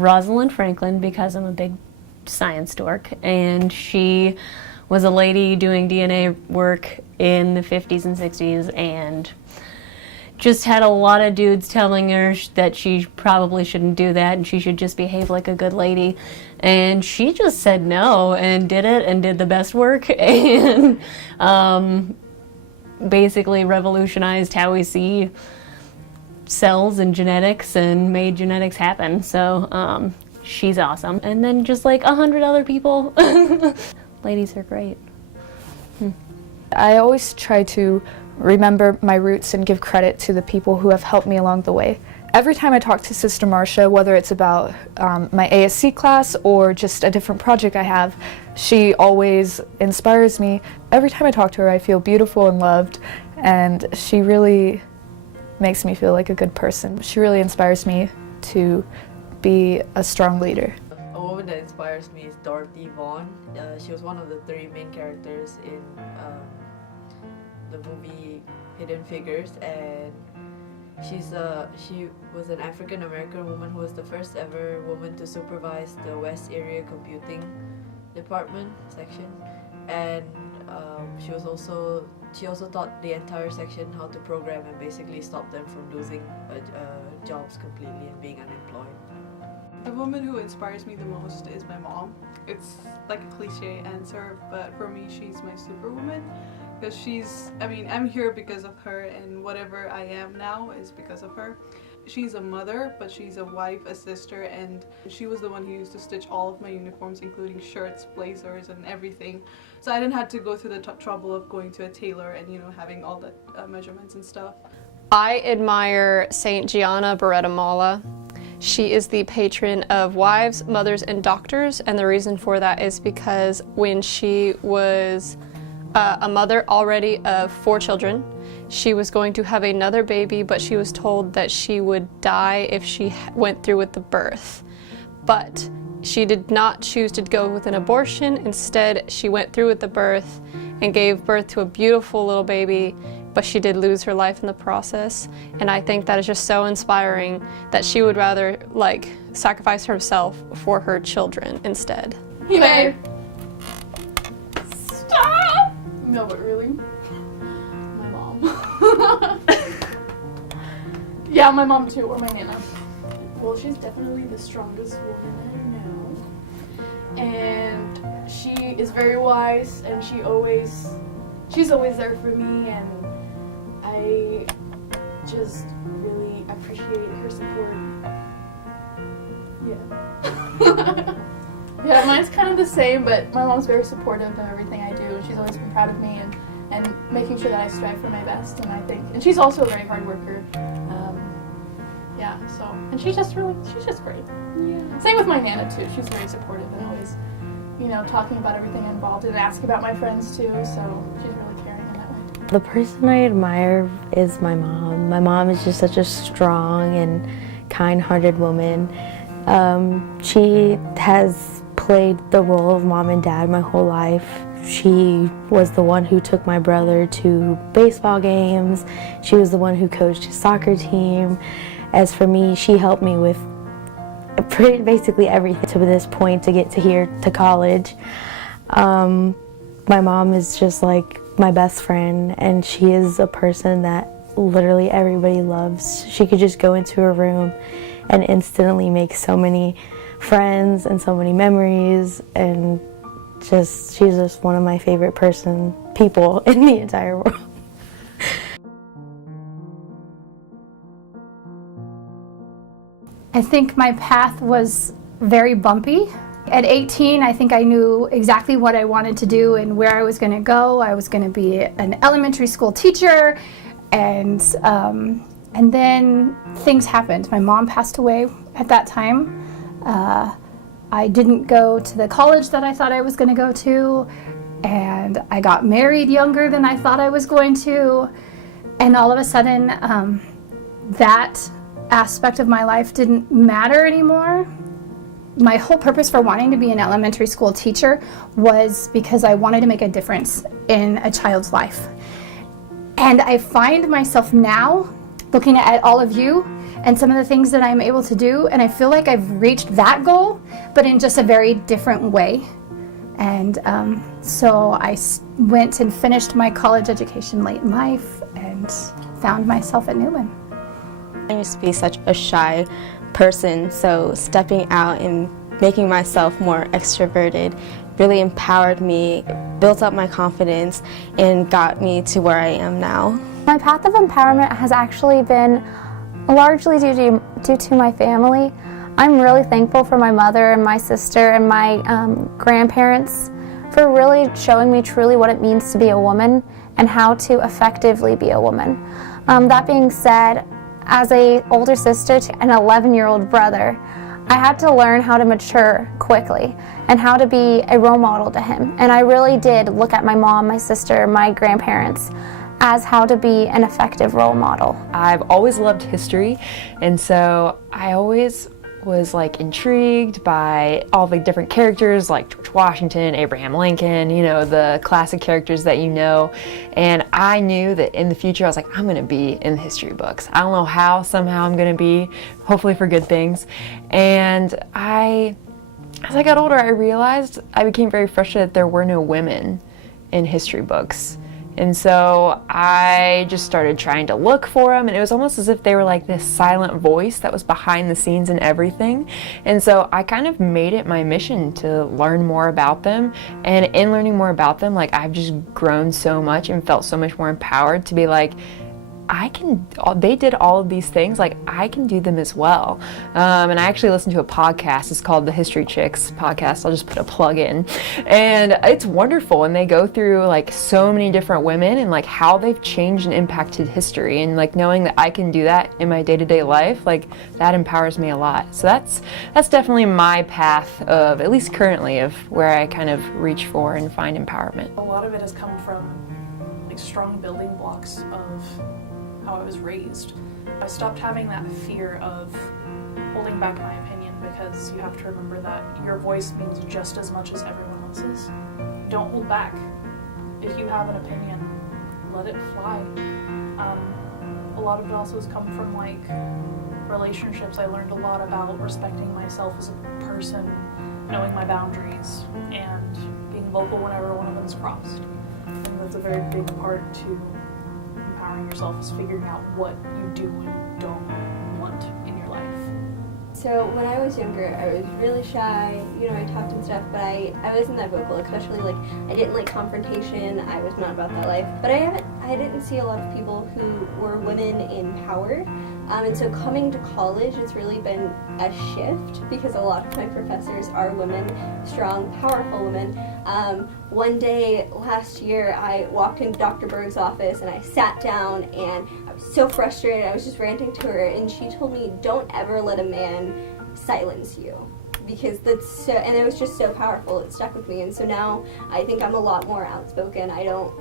Rosalind Franklin because I'm a big science dork, and she was a lady doing DNA work in the 50s and 60s and just had a lot of dudes telling her that she probably shouldn't do that and she should just behave like a good lady. And she just said no and did it and did the best work and basically revolutionized how we see cells and genetics and made genetics happen. So she's awesome. And then just like 100 other people. Ladies are great. I always try to remember my roots and give credit to the people who have helped me along the way. Every time I talk to Sister Marcia, whether it's about my ASC class or just a different project I have, she always inspires me. Every time I talk to her, I feel beautiful and loved, and she really makes me feel like a good person. She really inspires me to be a strong leader. A woman that inspires me is Dorothy Vaughan. She was one of the 3 main characters in the movie Hidden Figures, and she was an African American woman who was the first ever woman to supervise the West Area Computing Department section, and she also taught the entire section how to program and basically stop them from losing jobs completely and being unemployed. The woman who inspires me the most is my mom. It's like a cliche answer, but for me she's my superwoman. Because I'm here because of her, and whatever I am now is because of her. She's a mother, but she's a wife, a sister, and she was the one who used to stitch all of my uniforms, including shirts, blazers, and everything. So I didn't have to go through the trouble of going to a tailor and, having all the measurements and stuff. I admire Saint Gianna Beretta Mala. She is the patron of wives, mothers, and doctors, and the reason for that is because when she was a mother already of 4 children. She was going to have another baby, but she was told that she would die if she went through with the birth. But she did not choose to go with an abortion. Instead, she went through with the birth and gave birth to a beautiful little baby, but she did lose her life in the process. And I think that is just so inspiring that she would rather sacrifice herself for her children instead. Hey, babe. Stop! No, but really? My mom. Yeah, my mom too, or my nana. Well, she's definitely the strongest woman I know. And she is very wise, and she's always there for me, and I just really appreciate her support. Yeah. Yeah, mine's kind of the same, but my mom's very supportive of everything I do, and she's always been proud of me and making sure that I strive for my best, and she's also a very hard worker. And she's just great. Yeah. Same with my Nana too. She's very supportive and always, talking about everything involved and asking about my friends too, so she's really caring in that way. The person I admire is my mom. My mom is just such a strong and kind-hearted woman. She has played the role of mom and dad my whole life. She was the one who took my brother to baseball games. She was the one who coached his soccer team. As for me, she helped me with basically everything to this point to get to here to college. My mom is just like my best friend, and she is a person that literally everybody loves. She could just go into a room and instantly make so many friends and so many memories, and she's just one of my favorite people in the entire world. I think my path was very bumpy. At 18, I think I knew exactly what I wanted to do and where I was going to go. I was going to be an elementary school teacher, and then things happened. My mom passed away at that time. I didn't go to the college that I thought I was going to go to, and I got married younger than I thought I was going to, and all of a sudden that aspect of my life didn't matter anymore. My whole purpose for wanting to be an elementary school teacher was because I wanted to make a difference in a child's life. And I find myself now looking at all of you and some of the things that I'm able to do, and I feel like I've reached that goal, but in just a very different way. And so I went and finished my college education late in life and found myself at Newman. I used to be such a shy person, so stepping out and making myself more extroverted really empowered me, built up my confidence, and got me to where I am now. My path of empowerment has actually been largely due to my family. I'm really thankful for my mother and my sister and my grandparents for really showing me truly what it means to be a woman and how to effectively be a woman. That being said, as an older sister to an 11-year-old brother, I had to learn how to mature quickly and how to be a role model to him. And I really did look at my mom, my sister, my grandparents as how to be an effective role model. I've always loved history, and so I always was like intrigued by all the different characters like George Washington, Abraham Lincoln, you know, the classic characters that you know. And I knew that in the future I was like, I'm going to be in the history books. I don't know how, somehow I'm going to be, hopefully for good things. And as I got older, I realized I became very frustrated that there were no women in history books. And so I just started trying to look for them, and it was almost as if they were like this silent voice that was behind the scenes in everything. And so I kind of made it my mission to learn more about them, and in learning more about them, like, I've just grown so much and felt so much more empowered to be like, they did all of these things, like I can do them as well. And I actually listened to a podcast, it's called the History Chicks podcast, I'll just put a plug in. And it's wonderful, and they go through like so many different women and like how they've changed and impacted history, and like knowing that I can do that in my day-to-day life, like that empowers me a lot. So that's definitely my path of, at least currently, of where I kind of reach for and find empowerment. A lot of it has come from like strong building blocks of how I was raised. I stopped having that fear of holding back my opinion, because you have to remember that your voice means just as much as everyone else's. Don't hold back. If you have an opinion, let it fly. A lot of it also has come from like relationships. I learned a lot about respecting myself as a person, knowing my boundaries, and being vocal whenever one of them is crossed. And that's a very big part to empowering yourself, is figuring out what you do and don't want in your life. So when I was younger, I was really shy, you know, I talked and stuff, but I wasn't that vocal, especially like I didn't like confrontation, I was not about that life. But I didn't see a lot of people who were women in power. And so coming to college, it's really been a shift, because a lot of my professors are women, strong, powerful women. One day last year, I walked into Dr. Berg's office and I sat down and I was so frustrated. I was just ranting to her, and she told me, don't ever let a man silence you. Because that's so, and it was just so powerful, it stuck with me. And so now I think I'm a lot more outspoken. I don't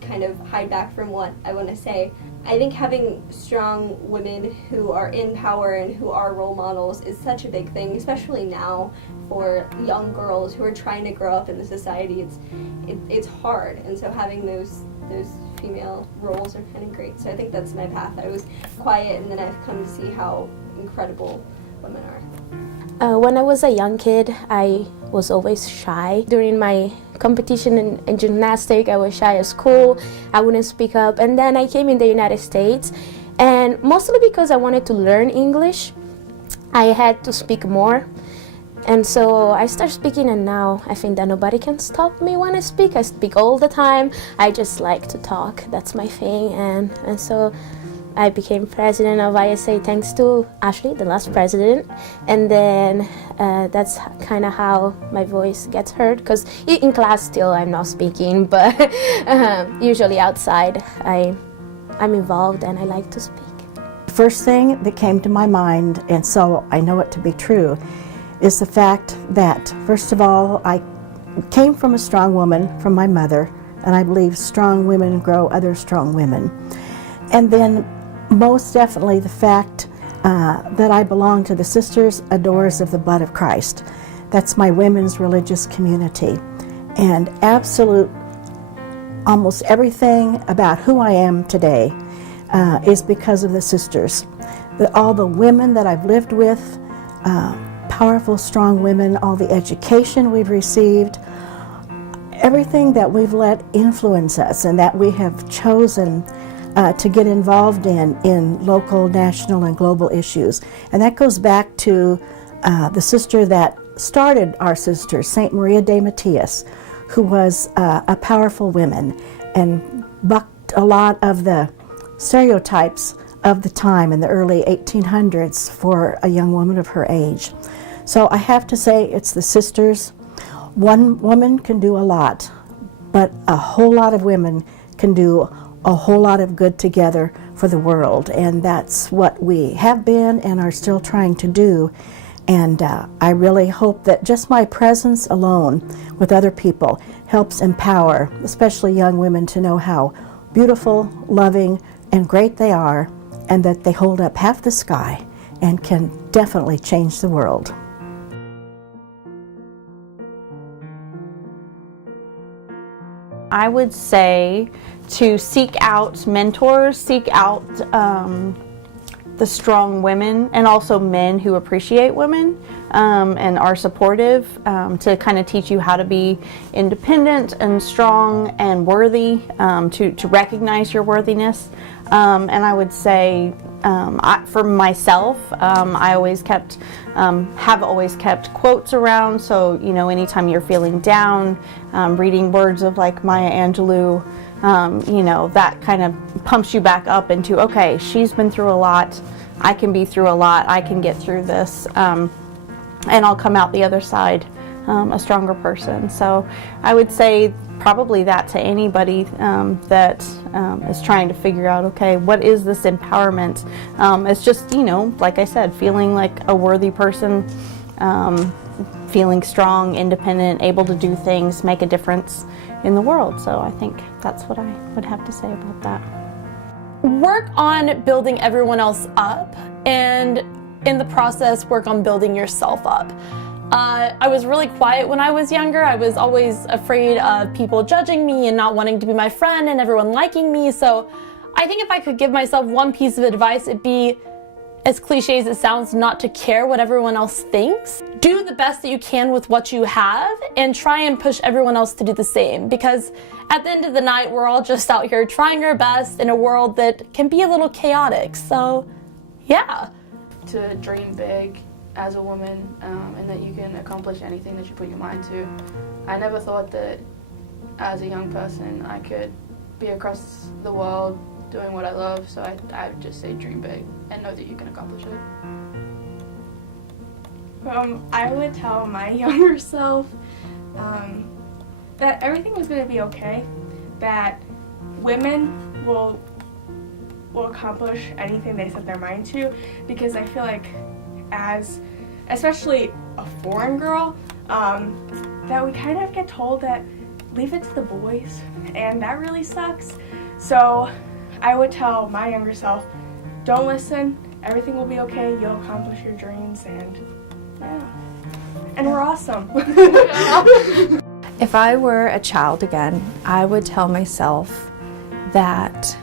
kind of hide back from what I want to say. I think having strong women who are in power and who are role models is such a big thing, especially now for young girls who are trying to grow up in the society. It's hard, and so having those female roles are kind of great. So I think that's my path. I was quiet, and then I've come to see how incredible women are. When I was a young kid, I was always shy. During my competition in gymnastics, I was shy at school. I wouldn't speak up. And then I came in the United States, and mostly because I wanted to learn English, I had to speak more. And so I started speaking, and now I think that nobody can stop me when I speak. I speak all the time. I just like to talk. That's my thing. And so I became president of ISA thanks to Ashley, the last president, and then that's kind of how my voice gets heard, because in class still I'm not speaking, but usually outside I'm involved and I like to speak. The first thing that came to my mind, and so I know it to be true, is the fact that, first of all, I came from a strong woman, from my mother, and I believe strong women grow other strong women. And then most definitely the fact that I belong to the Sisters Adorers of the Blood of Christ. That's my women's religious community. And almost everything about who I am today is because of the sisters. all the women that I've lived with, powerful, strong women, all the education we've received, everything that we've let influence us and that we have chosen to get involved in local, national, and global issues. And that goes back to the sister that started our sisters, St. Maria de Matias, who was a powerful woman and bucked a lot of the stereotypes of the time in the early 1800s for a young woman of her age. So I have to say it's the sisters. One woman can do a lot, but a whole lot of women can do a whole lot of good together for the world, and that's what we have been and are still trying to do. And I really hope that just my presence alone with other people helps empower, especially young women, to know how beautiful, loving, and great they are, and that they hold up half the sky and can definitely change the world. I would say to seek out mentors, seek out the strong women, and also men who appreciate women and are supportive, to kind of teach you how to be independent and strong and worthy, to recognize your worthiness. And I would say for myself, I always kept, have always kept quotes around. So, you know, anytime you're feeling down, reading words of like Maya Angelou, you know, that kind of pumps you back up into, okay, she's been through a lot. I can be through a lot. I can get through this. And I'll come out the other side a stronger person. So I would say probably that to anybody that is trying to figure out, okay, what is this empowerment? It's just, you know, like I said, feeling like a worthy person, feeling strong, independent, able to do things, make a difference in the world. So I think that's what I would have to say about that. Work on building everyone else up, and in the process, work on building yourself up. I was really quiet when I was younger. I was always afraid of people judging me and not wanting to be my friend and everyone liking me. So I think if I could give myself one piece of advice, it'd be, as cliche as it sounds, not to care what everyone else thinks. Do the best that you can with what you have and try and push everyone else to do the same, because at the end of the night, we're all just out here trying our best in a world that can be a little chaotic. So, yeah. To dream big as a woman, and that you can accomplish anything that you put your mind to. I never thought that as a young person I could be across the world doing what I love, so I would just say dream big and know that you can accomplish it. I would tell my younger self that everything was going to be okay, that women will accomplish anything they set their mind to, because I feel like as especially a foreign girl, that we kind of get told that leave it to the boys, and that really sucks. So I would tell my younger self, don't listen, everything will be okay, you'll accomplish your dreams, and yeah, and we're awesome. If I were a child again, I would tell myself that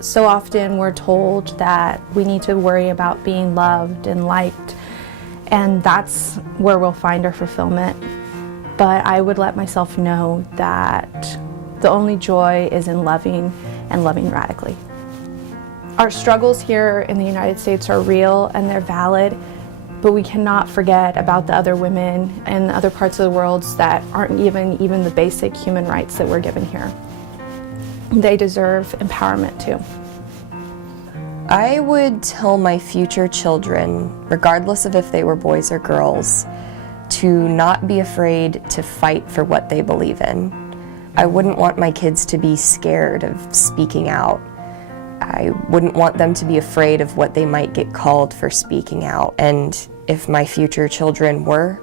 so often we're told that we need to worry about being loved and liked, and that's where we'll find our fulfillment. But I would let myself know that the only joy is in loving, and loving radically. Our struggles here in the United States are real and they're valid, but we cannot forget about the other women in other parts of the world that aren't even the basic human rights that we're given here. They deserve empowerment too. I would tell my future children, regardless of if they were boys or girls, to not be afraid to fight for what they believe in. I wouldn't want my kids to be scared of speaking out. I wouldn't want them to be afraid of what they might get called for speaking out. And if my future children were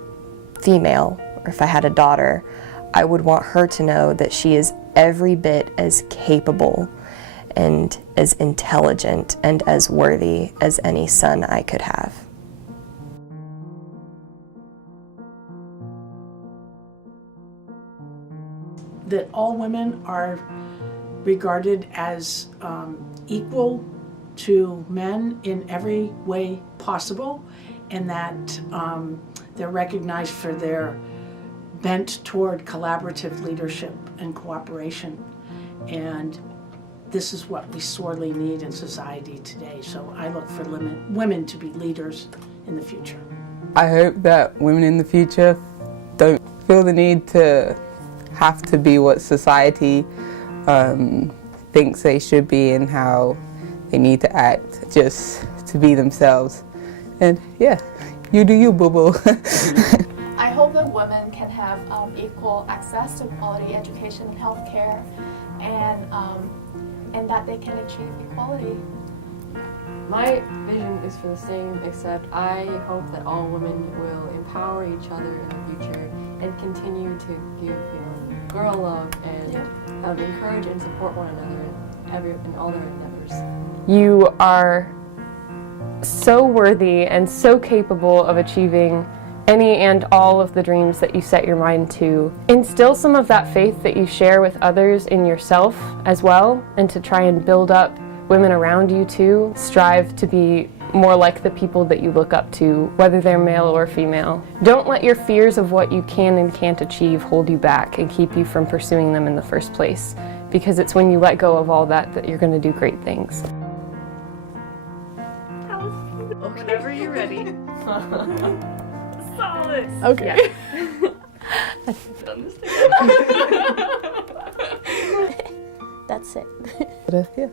female, or if I had a daughter, I would want her to know that she is every bit as capable and as intelligent and as worthy as any son I could have. That all women are regarded as equal to men in every way possible, and that they're recognized for their bent toward collaborative leadership and cooperation. And this is what we sorely need in society today. So I look for women to be leaders in the future. I hope that women in the future don't feel the need to have to be what society thinks they should be and how they need to act, just to be themselves. And yeah, you do you, boo-boo. I hope that women can have equal access to quality education and healthcare, and that they can achieve equality. My vision is for the same, except I hope that all women will empower each other in the future and continue to give, girl love and encourage and support one another in all their endeavors. You are so worthy and so capable of achieving any and all of the dreams that you set your mind to. Instill some of that faith that you share with others in yourself as well, and to try and build up women around you too. Strive to be more like the people that you look up to, whether they're male or female. Don't let your fears of what you can and can't achieve hold you back and keep you from pursuing them in the first place, because it's when you let go of all that that you're going to do great things. Whenever you're ready. Solid. Okay. We've done this together. That's it. Yeah.